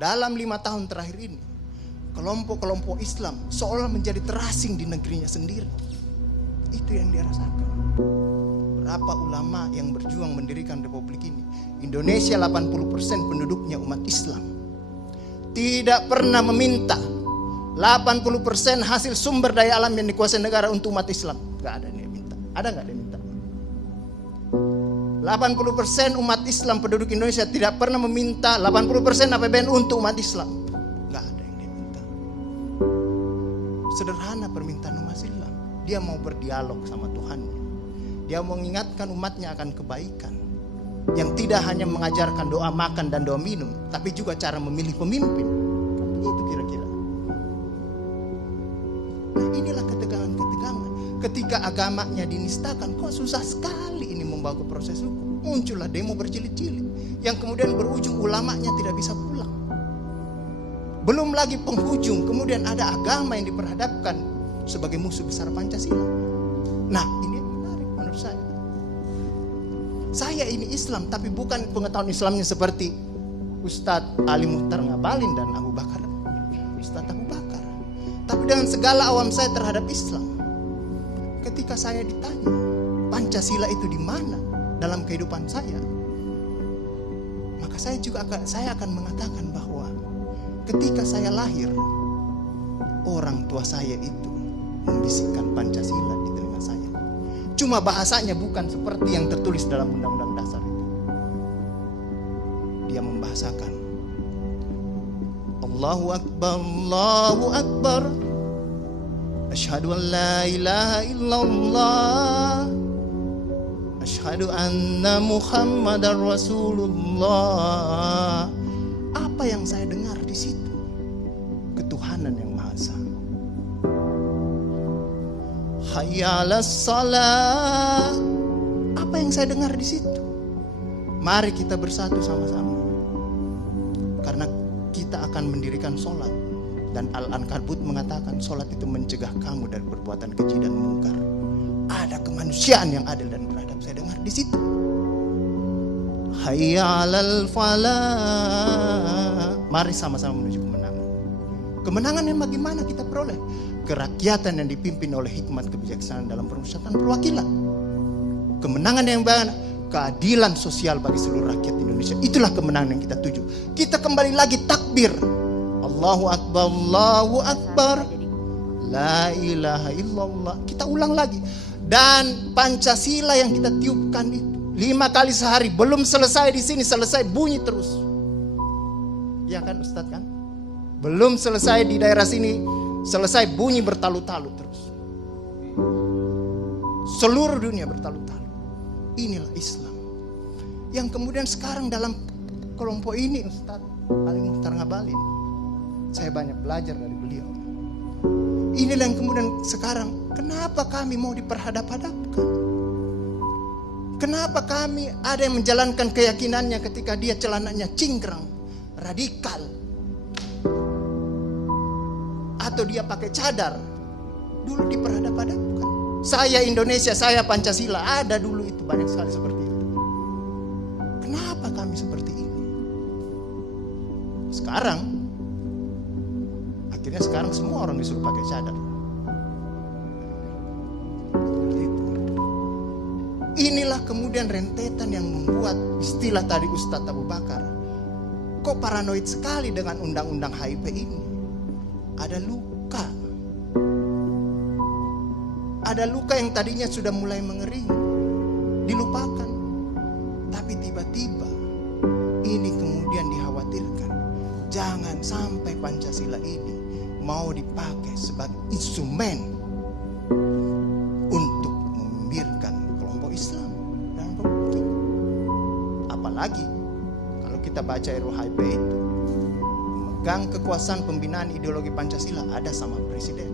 dalam 5 tahun terakhir ini, kelompok-kelompok Islam seolah menjadi terasing di negerinya sendiri. Itu yang dia rasakan. Berapa ulama yang berjuang mendirikan republik ini? Indonesia 80% penduduknya umat Islam. Tidak pernah meminta 80% hasil sumber daya alam yang dikuasai negara untuk umat Islam. Gak ada yang dia minta. Ada gak dia minta? 80% umat Islam penduduk Indonesia tidak pernah meminta 80% APBN untuk umat Islam. Gak ada yang dia minta. Sederhana permintaan umat Islam. Dia mau berdialog sama Tuhannya. Dia mau mengingatkan umatnya akan kebaikan. Yang tidak hanya mengajarkan doa makan dan doa minum, tapi juga cara memilih pemimpin. Itu kira-kira. Nah, inilah ketegangan-ketegangan. Ketika agamanya dinistakan, kok susah sekali ini membawa ke proses hukum. Muncullah demo berjilid-jilid, yang kemudian berujung ulamanya tidak bisa pulang. Belum lagi penghujung, kemudian ada agama yang diperhadapkan sebagai musuh besar Pancasila. Nah, ini yang menarik menurut saya. Saya ini Islam, tapi bukan pengetahuan Islamnya seperti Ustadz Ali Muhtar Ngabalin dan Abu Bakar, Ustadz Abu Bakar. Tapi dengan segala awam saya terhadap Islam, ketika saya ditanya Pancasila itu di mana dalam kehidupan saya, maka saya akan mengatakan bahwa ketika saya lahir, orang tua saya itu membisikkan Pancasila di telinga saya. Cuma bahasanya bukan seperti yang tertulis dalam Undang-Undang Dasar itu. Dia membahasakan Allahu Akbar, Allahu Akbar, asyhadu an la ilaha illallah, asyhadu anna Muhammadar Rasulullah. Apa yang saya dengar di situ? Ketuhanan yang Maha Esa. Hayya 'alas shalah. Apa yang saya dengar di situ? Mari kita bersatu sama-sama. Karena kita akan mendirikan sholat. Dan Al-Ankabut mengatakan sholat itu mencegah kamu dari perbuatan keji dan mungkar. Ada kemanusiaan yang adil dan beradab. Saya dengar di situ. Hayya 'alal falah. Mari sama-sama menuju kemenangan. Kemenangan yang bagaimana kita peroleh? Kerakyatan yang dipimpin oleh hikmat kebijaksanaan dalam permusyawaratan perwakilan. Kemenangan yang bagaimana? Keadilan sosial bagi seluruh rakyat Indonesia. Itulah kemenangan yang kita tuju. Kita kembali lagi takbir. Allahu Akbar, Allahu Akbar, la ilaha illallah. Kita ulang lagi. Dan Pancasila yang kita tiupkan itu 5 kali sehari, belum selesai di sini, selesai bunyi terus. Ya kan Ustaz kan? Belum selesai di daerah sini, selesai bunyi bertalu-talu terus. Seluruh dunia bertalu-talu. Inilah Islam. Yang kemudian sekarang dalam kelompok ini Ustaz Ali Muhtar Ngabalin, saya banyak belajar dari beliau. Inilah yang kemudian sekarang, kenapa kami mau diperhadap-hadapkan? Kenapa kami ada yang menjalankan keyakinannya ketika dia celananya cingkrang, radikal, atau dia pakai cadar, dulu diperhadap-hadapkan. Saya Indonesia, saya Pancasila, ada dulu itu banyak sekali seperti itu. Kenapa kami seperti ini? Akhirnya sekarang semua orang disuruh pakai cadar. Inilah kemudian rentetan yang membuat istilah tadi Ustadz Abu Bakar, kok paranoid sekali dengan undang-undang HIP ini. Ada luka. Ada luka yang tadinya sudah mulai mengering, dilupakan. Tapi tiba-tiba ini kemudian dikhawatirkan, jangan sampai Pancasila ini mau dipakai sebagai instrumen untuk membibirkan kelompok Islam dan kelompok ini. Apalagi kalau kita baca RUU-HIP itu, memegang kekuasaan pembinaan ideologi Pancasila ada sama presiden.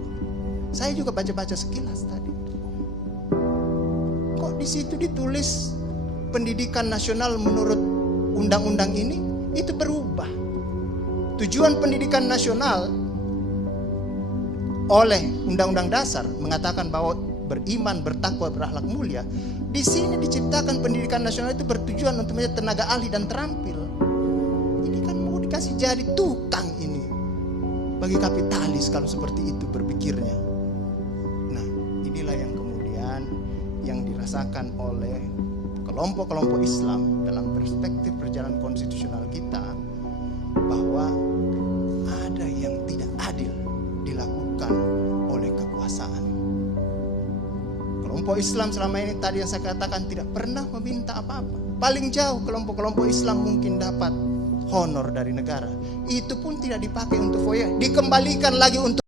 Saya juga baca-baca sekilas tadi. Kok di situ ditulis pendidikan nasional menurut undang-undang ini itu berubah. Tujuan pendidikan nasional oleh Undang-Undang Dasar mengatakan bahwa beriman, bertakwa, berakhlak mulia. Di sini diciptakan pendidikan nasional itu bertujuan untuk menjadi tenaga ahli dan terampil. Ini kan mau dikasih jadi tukang ini bagi kapitalis kalau seperti itu berpikirnya. Nah, inilah yang kemudian yang dirasakan oleh kelompok-kelompok Islam dalam perspektif perjalanan konstitusional kita, bahwa ada yang tidak adil dilakukan oleh kekuasaan. Kelompok Islam selama ini tadi yang saya katakan tidak pernah meminta apa-apa. Paling jauh kelompok-kelompok Islam mungkin dapat honor dari negara, itu pun tidak dipakai untuk foya, dikembalikan lagi untuk